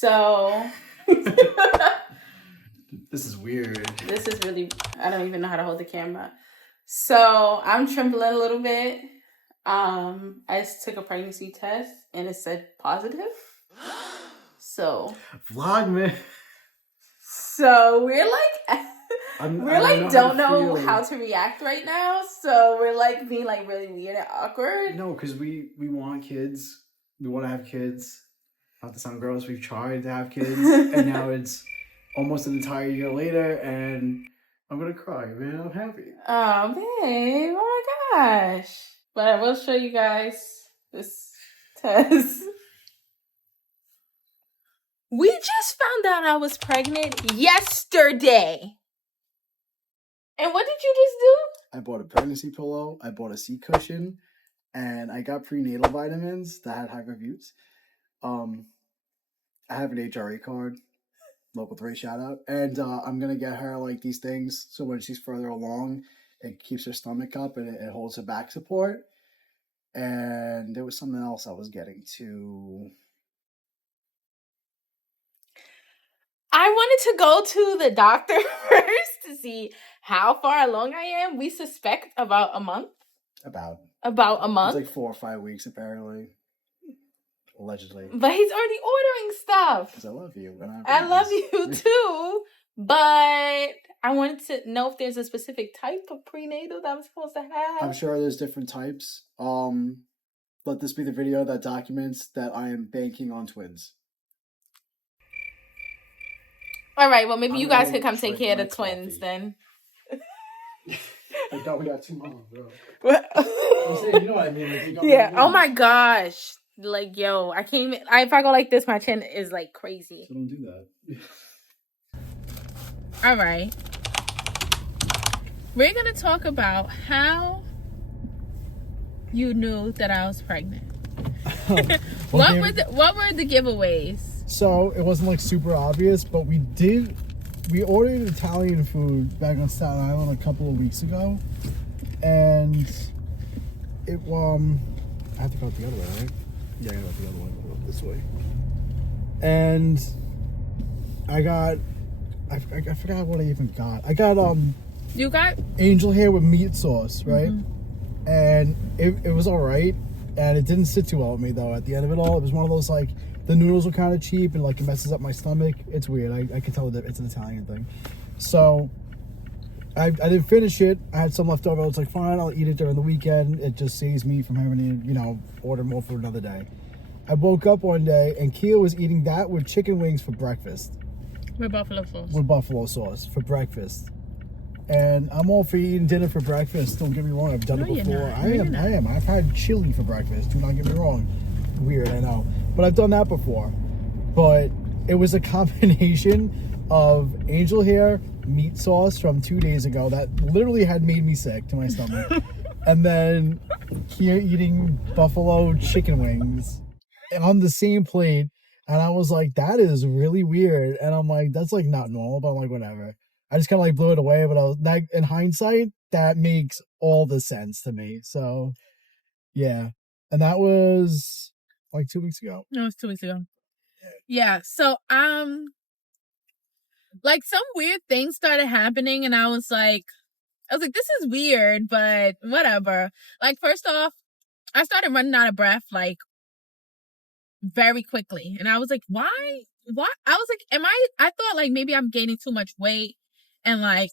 So This is weird. This is really, I don't even know how to hold the camera. So I'm trembling a little bit. I just took a pregnancy test and it said positive. So Vlogmas. So we're like don't know how to react right now. So we're like being like really weird and awkward. No, because we want kids. We want to have kids. Not to sound gross, we've tried to have kids, and now it's almost an entire year later, and I'm gonna cry, man. I'm happy. Oh, babe! Oh my gosh! But I will show you guys this test. We just found out I was pregnant yesterday. And what did you just do? I bought a pregnancy pillow, I bought a seat cushion, and I got prenatal vitamins that had high reviews. I have an HRA card, local 3 shout out, and I'm gonna get her like these things so when she's further along, it keeps her stomach up and it holds her back support. And there was something else I was getting to. I wanted to go to the doctor first to see how far along I am. We suspect about a month. About a month. It's like 4 or 5 weeks apparently. Allegedly. But he's already ordering stuff. Because I love you. And I love you too. But I wanted to know if there's a specific type of prenatal that I'm supposed to have. I'm sure there's different types. Let this be the video that documents that I am banking on twins. All right, well, maybe you guys could come take care of the twins then. I thought we got 2 moms, bro. What? I'm saying, you know what I mean? Like, yeah. Oh my gosh. Like, yo, I can't even. If I go like this, my chin is like crazy. So don't do that. All right. We're going to talk about how you knew that I was pregnant. What were the giveaways? So it wasn't like super obvious, but we ordered Italian food back on Staten Island a couple of weeks ago, and it I have to go the other way, right? Yeah, I gotta go the other way. I'll go this way. And I forgot what I even got. I got You got angel hair with meat sauce, right? Mm-hmm. And it was all right, and it didn't sit too well with me though. At the end of it all, it was one of those like the noodles were kind of cheap and like it messes up my stomach. It's weird. I can tell that it's an Italian thing. So I didn't finish it. I had some left over. I was like, fine, I'll eat it during the weekend. It just saves me from having to, order more for another day. I woke up one day and Kia was eating that with chicken wings for breakfast. With buffalo sauce. With buffalo sauce for breakfast. And I'm all for eating dinner for breakfast. Don't get me wrong. I've done it before. I am. I've had chili for breakfast. Do not get me wrong. Weird, I know. But I've done that before. But it was a combination of angel hair, meat sauce from 2 days ago that literally had made me sick to my stomach. And then Kia eating buffalo chicken wings on the same plate. And I was like, that is really weird. And I'm like, that's like not normal, but I'm like, whatever. I just kind of like blew it away. But I was like, in hindsight, that makes all the sense to me. So, yeah. And that was like 2 weeks ago. No, it was 2 weeks ago. Yeah. So, like some weird things started happening and I was like, this is weird, but whatever. Like, first off, I started running out of breath, like, very quickly. And I was like, why? What? I was like, I thought, like, maybe I'm gaining too much weight. And, like,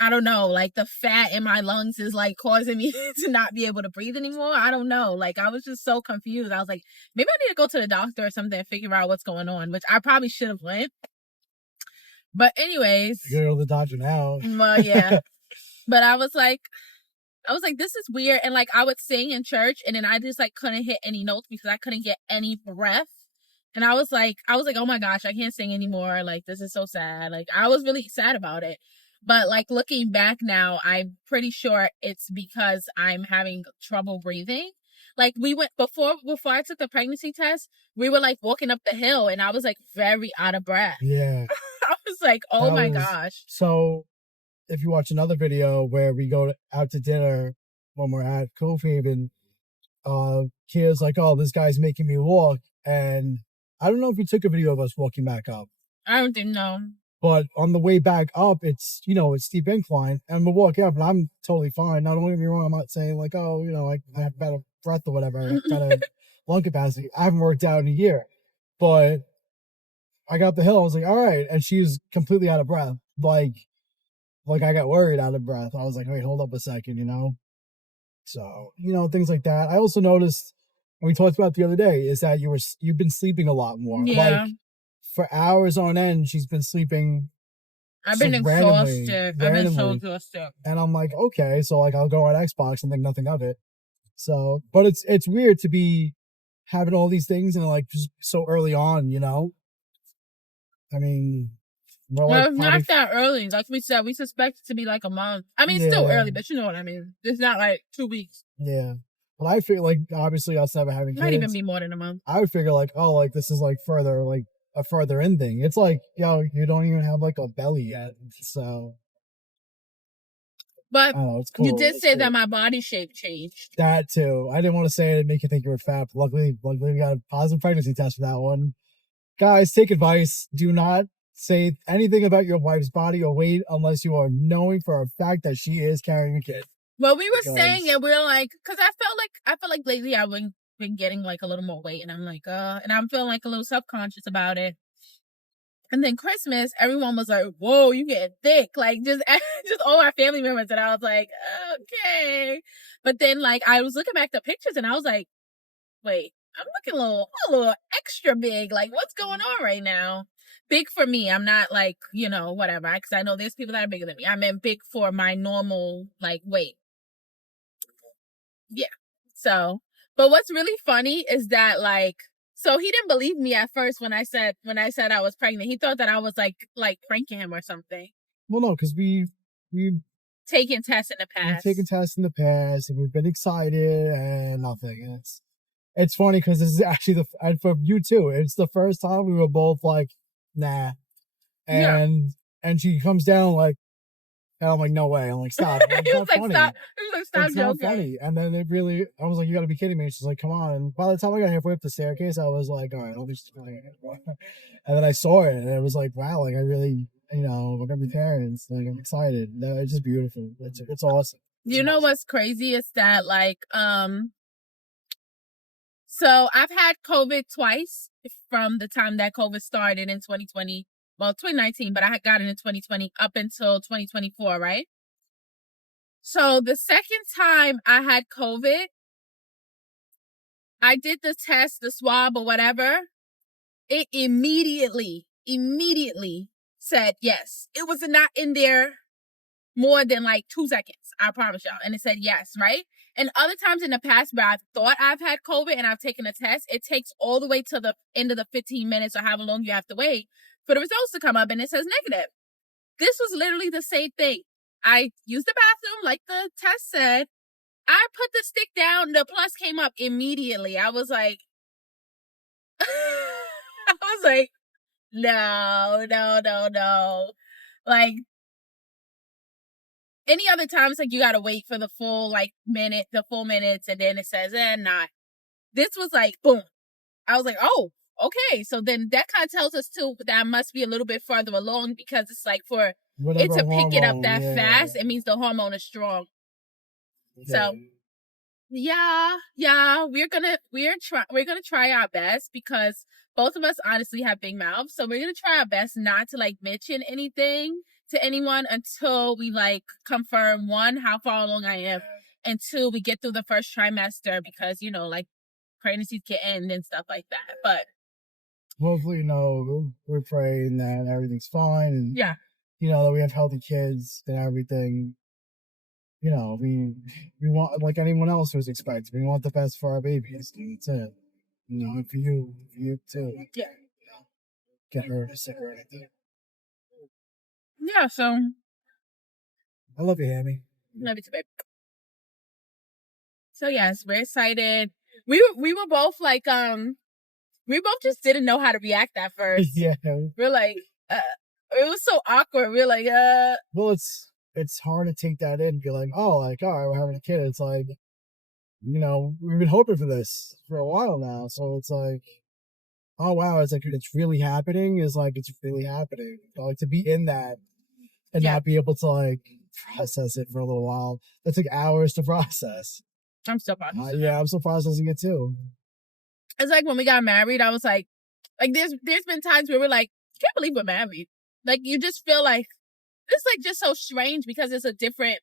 I don't know, like, the fat in my lungs is, like, causing me to not be able to breathe anymore. I don't know. Like, I was just so confused. I was like, maybe I need to go to the doctor or something and figure out what's going on, which I probably should have went. But anyways. You gotta go to the doctor now. Well, yeah. But I was like, this is weird. And like, I would sing in church and then I just like couldn't hit any notes because I couldn't get any breath. And I was like, oh my gosh, I can't sing anymore. Like, this is so sad. Like, I was really sad about it. But like looking back now, I'm pretty sure it's because I'm having trouble breathing. Like we went before I took the pregnancy test, we were like walking up the hill and I was like very out of breath. Yeah. I was like, oh my gosh. So if you watch another video where we go out to dinner when we're at Cove Haven, Kia's like, oh, this guy's making me walk. And I don't know if you took a video of us walking back up. I don't think no. But on the way back up, it's it's steep incline, and we're walking up, and I'm totally fine. Now, don't get me wrong, I'm not saying like, oh, I have better breath or whatever, better lung capacity. I haven't worked out in a year, but I got up the hill. I was like, all right, and she was completely out of breath. Like I got worried out of breath. I was like, wait, hold up a second. So things like that. I also noticed, and we talked about the other day, is that you've been sleeping a lot more. Yeah. Like for hours on end, she's been sleeping. I've been exhausted. I've been so exhausted. And I'm like, okay, so like I'll go on Xbox and think nothing of it. So, but it's weird to be having all these things and like just so early on. I mean, well, it's not that early. Like we said, we suspect it to be like a month. I mean, it's still early, but you know what I mean. It's not like 2 weeks. Yeah. But I feel like obviously us never having kids. Might even be more than a month. I would figure like, oh, like this is like further like a further in thing. It's like, you don't even have like a belly yet. So but it's cool. You did say that my body shape changed. That too. I didn't want to say it and make you think you were fat. But luckily we got a positive pregnancy test for that one. Guys, take advice. Do not say anything about your wife's body or weight unless you are knowing for a fact that she is carrying a kid. Well, we were saying it. We're like, because I felt like lately I've been getting like a little more weight, and I'm like, and I'm feeling like a little subconscious about it. And then Christmas, everyone was like, "Whoa, you get thick!" Like just all our family members, and I was like, "Okay." But then like I was looking back at the pictures, and I was like, "Wait, I'm looking a little extra big. Like what's going on right now?" Big for me. I'm not like whatever, because I know there's people that are bigger than me. I meant big for my normal like weight. Yeah. So, but what's really funny is that like. So he didn't believe me at first when I said I was pregnant. He thought that I was like pranking him or something. Well, no, because we taken tests in the past. We've taken tests in the past, and we've been excited and nothing. It's funny because this is actually and for you too. It's the first time we were both like, nah, and she comes down like. And I'm like, no way. I'm like, stop. He was like, stop. He was like, stop it's joking. Not funny. And then I was like, you got to be kidding me. She's like, come on. And by the time I got halfway up the staircase, I was like, all right, I'll just. And then I saw it, and it was like, wow, like I really, we're gonna be parents. Like I'm excited. It's just beautiful. It's awesome. You know what's crazy is that like, so I've had COVID twice from the time that COVID started in 2020. Well, 2019, but I had got it in 2020 up until 2024, right? So the second time I had COVID, I did the test, the swab or whatever. It immediately said yes. It was not in there more than like 2 seconds. I promise y'all. And it said yes, right? And other times in the past where I thought I've had COVID and I've taken a test, it takes all the way to the end of the 15 minutes or however long you have to wait for the results to come up, and it says negative. This was literally the same thing. I used the bathroom like the test said. I put the stick down. The plus came up immediately. I was like, no. Like any other time, it's like you gotta wait for the full full minutes, and then it says, not. This was like, boom. I was like, oh. Okay, so then that kind of tells us too that I must be a little bit further along, because it's like for it to pick it up that fast, it means the hormone is strong. Yeah. So yeah, we're gonna try our best, because both of us honestly have big mouths, so we're gonna try our best not to like mention anything to anyone until we like confirm, one, how far along I am, and two, we get through the first trimester, because like pregnancies can end and stuff like that. But hopefully, we're praying that everything's fine, and that we have healthy kids and everything. We want, like anyone else who's expecting, we want the best for our babies. That's it. And for you too. Yeah. Get her sick or anything. Yeah. So. I love you, Hammy. Love you too, babe. So yes, we're excited. We were both like we both just didn't know how to react at first. Yeah. We're like, it was so awkward. We're like, Well, it's hard to take that in and be like, oh, like, all right, we're having a kid. It's like, we've been hoping for this for a while now. So it's like, oh wow, it's really happening is like it's really happening. Like to be in that and not be able to like process it for a little while. That took hours to process. I'm still processing. Yeah, I'm still processing it too. It's like when we got married, I was like there's been times where we're like, can't believe we're married. Like you just feel like it's like just so strange because it's different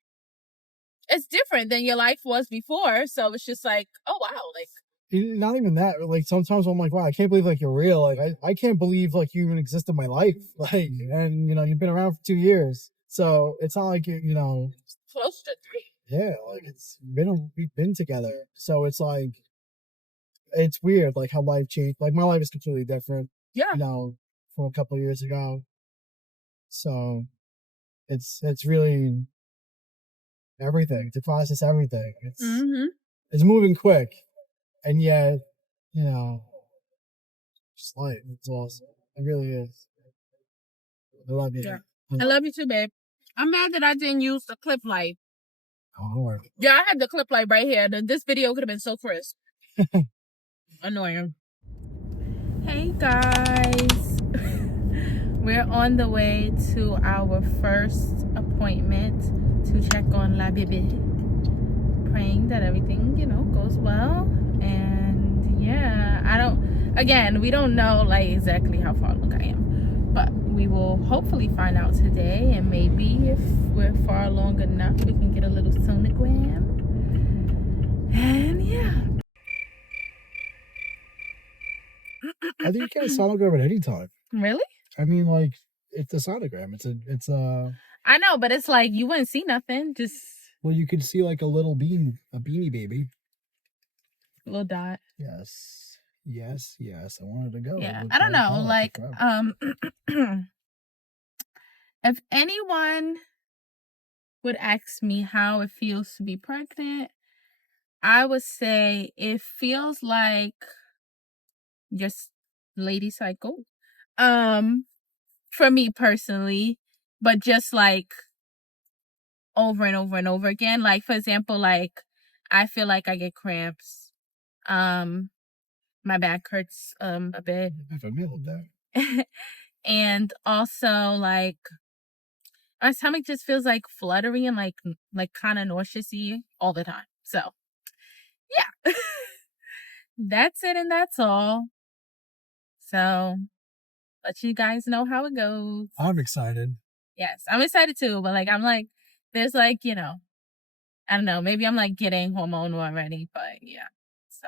than your life was before. So it's just like, oh wow, like not even that. Like sometimes I'm like, wow, I can't believe like you're real. Like I can't believe like you even exist in my life. Like, and you know, you've been around for 2 years, so it's not like you know, close to 3. Yeah, like we've been together, so it's like it's weird, like how life changed. Like my life is completely different. Yeah, you know, from a couple of years ago. So it's really everything to process everything. It's moving quick, and yet you know, just life. It's awesome. It really is. I love you. Yeah. I love you too, babe. I'm mad that I didn't use the clip light. Oh, yeah, I had the clip light right here. This video could have been so crisp. Annoying. Hey guys. We're on the way to our first appointment to check on La Bébé. Praying that everything, goes well. And yeah, we don't know like exactly how far along I am. But we will hopefully find out today, and maybe if we're far along enough, we can get a little sonogram. And yeah. I think you get a sonogram at any time. Really? I mean, like, it's a sonogram. It's a. I know, but it's like you wouldn't see nothing. Just. Well, you could see like a little a beanie baby. A little dot. Yes. I wanted to go. Yeah, I don't know. Like, if anyone would ask me how it feels to be pregnant, I would say it feels like just lady cycle. For me personally, but just like over and over and over again. Like, for example, like I feel like I get cramps. My back hurts a bit. I feel that. And also like my stomach just feels like fluttery and like kind of nauseous-y all the time. So yeah. That's it and that's all. So let you guys know how it goes. I'm excited. Yes, I'm excited too, but like I'm like there's like, I don't know, maybe I'm like getting hormonal already, but yeah. So